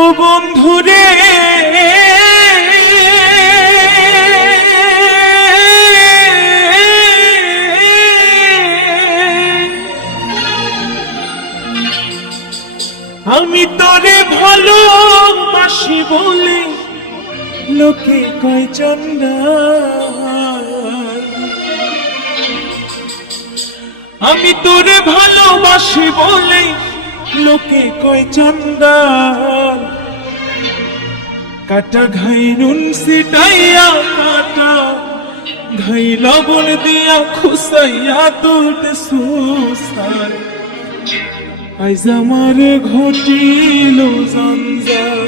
ও বন্ধুরে আমি তোরে ভালোবাসি বলে লোকে কয় চন্ডা, আমি তোরে ভালোবাসি বলে লোকে কয় চন্ডা। কাটা ঘাই নুন সিটাইয়া কাটা ঘাই লবণ দিয়া খুসাইয়া তোতে সুসাই আইজ আমার ঘটিল জঞ্জাল।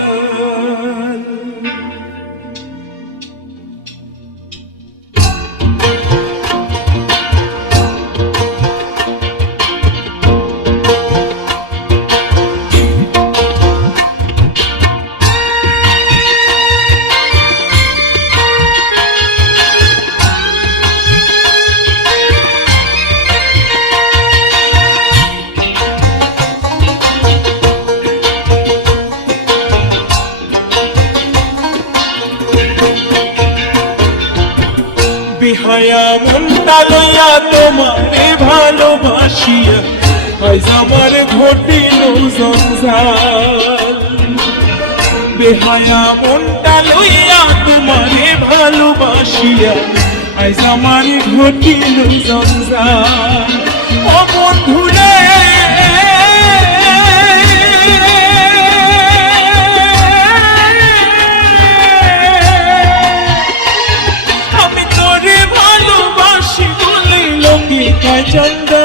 বেহায়া মনটা লইয়া তোমারে ভালোবাসিয়া আইজ আমার ঘটিল জঞ্জাল। বেহায়া মনটা লইয়া তোমারে ভালোবাসিয়া আইজ আমার ঘটিল জঞ্জাল। ও বন্ধুরে চন্ডা,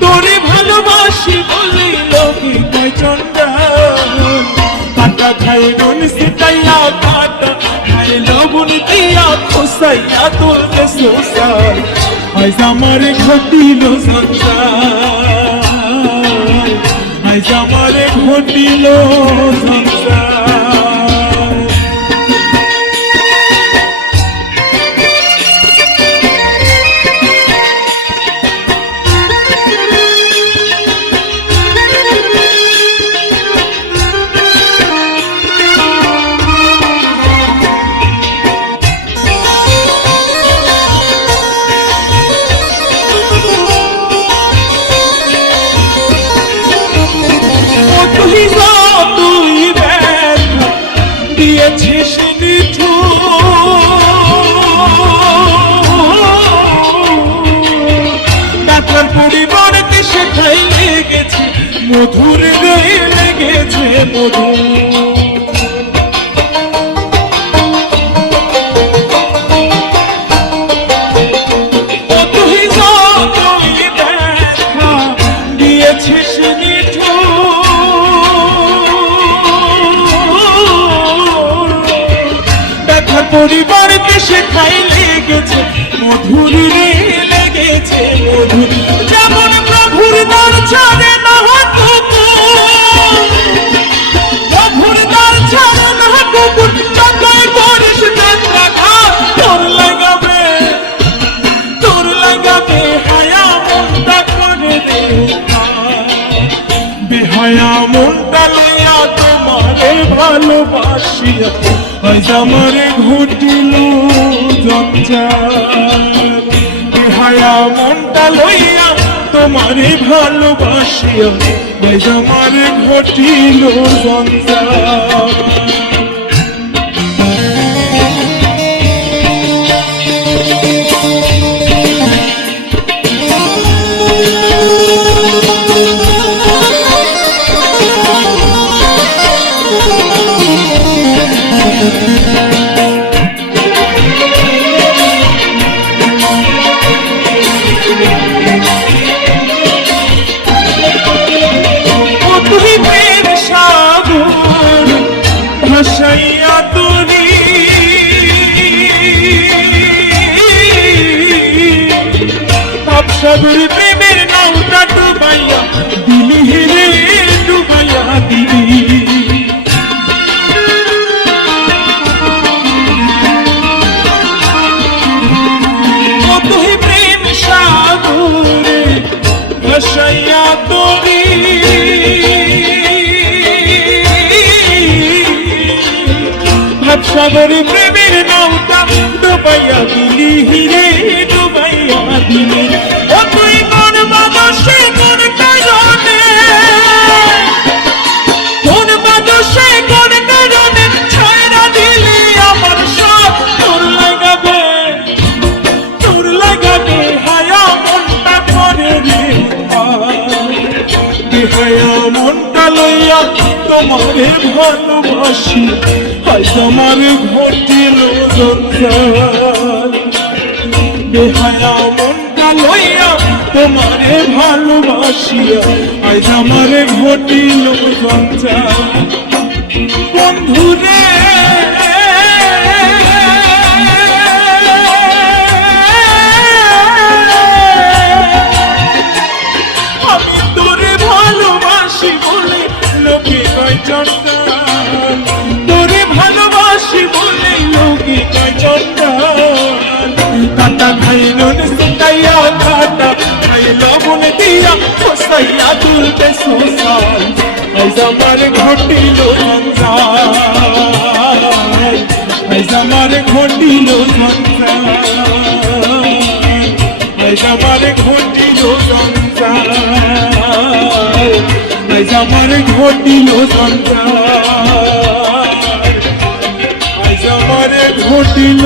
তোরে ভালোবাসি বলে লোকে কয় চন্ডা। কাটা খাই নুন সিটাইয়া কাটা খাই লবণ দিয়া খোসাইয়া তোলতে সোসাই আইজ আমার ঘটিল জঞ্জাল, আইজ আমার ঘটিল জঞ্জাল। পরিবারকে সেটাই লেগেছে মধুর গায়ে লেগেছে মধু। তুই যতই দেখা দিয়েছিস দেখার পরিবারকে সেটাই লেগেছে মধুর লেগেছে মধুর। যেমন প্রভুর দ্বার ছাড়ে না কুকুর, প্রভুর দ্বার ছাড়ে না কুকুর, টাকায় করিস দেখা তোর লাগাবে হায়া মনটা করে দে। বেহায়া মনটা লইয়া তোমারে ভালোবাসিয়া আইজ আমার ঘটিল জঞ্জাল। বেহায়া মনটা লইয়া তোমারে ভালোবাসিয়া আইজ আমার ঘটিল জঞ্জাল। ভাসাইয়া তোরি ভাবসাগর প্রেমের নাওটা ডুবাইয়া দিলি হেরে ডুবাইয়া দিলি। তুই প্রেম সাগরে ভাসাইয়া তোরি সাগরে প্রেমের নৌকা ডুবাইয়া দিলি হিরে ডুবাইয়া দিলি ও তুই কোন বাদশে কোন কারণে কোন বাদশে কোন কারণে ছাইরা দিলি আমার সব তোর লাগাবে হায়া মনটা করে রে হায়া মনটা লইয়া তোমারে ভালোবাসি আজ আমার ঘটিল জঞ্জাল বেহায়া মনটা লইয়া তোমারে ভালোবাসিয়া আজ আমার ঘটিল জঞ্জাল বন্ধুরে আমি তোরে ভালোবাসি বলে লোকে কয় চন্ডাল তোরে ভালোবাসি বলে লোকে কয় চন্ডাল কাটা খাই নুন শুকাইয়া কাটা খাই লবণ দিয়া খসাইয়া তুলতে সোসাল আজ আমার ঘটিল জঞ্জাল আজ আমার ঘটিল জঞ্জাল আজ আমার ঘটিল জঞ্জাল আজ আমার ঘটিল জঞ্জাল আজ আমার ঘটিল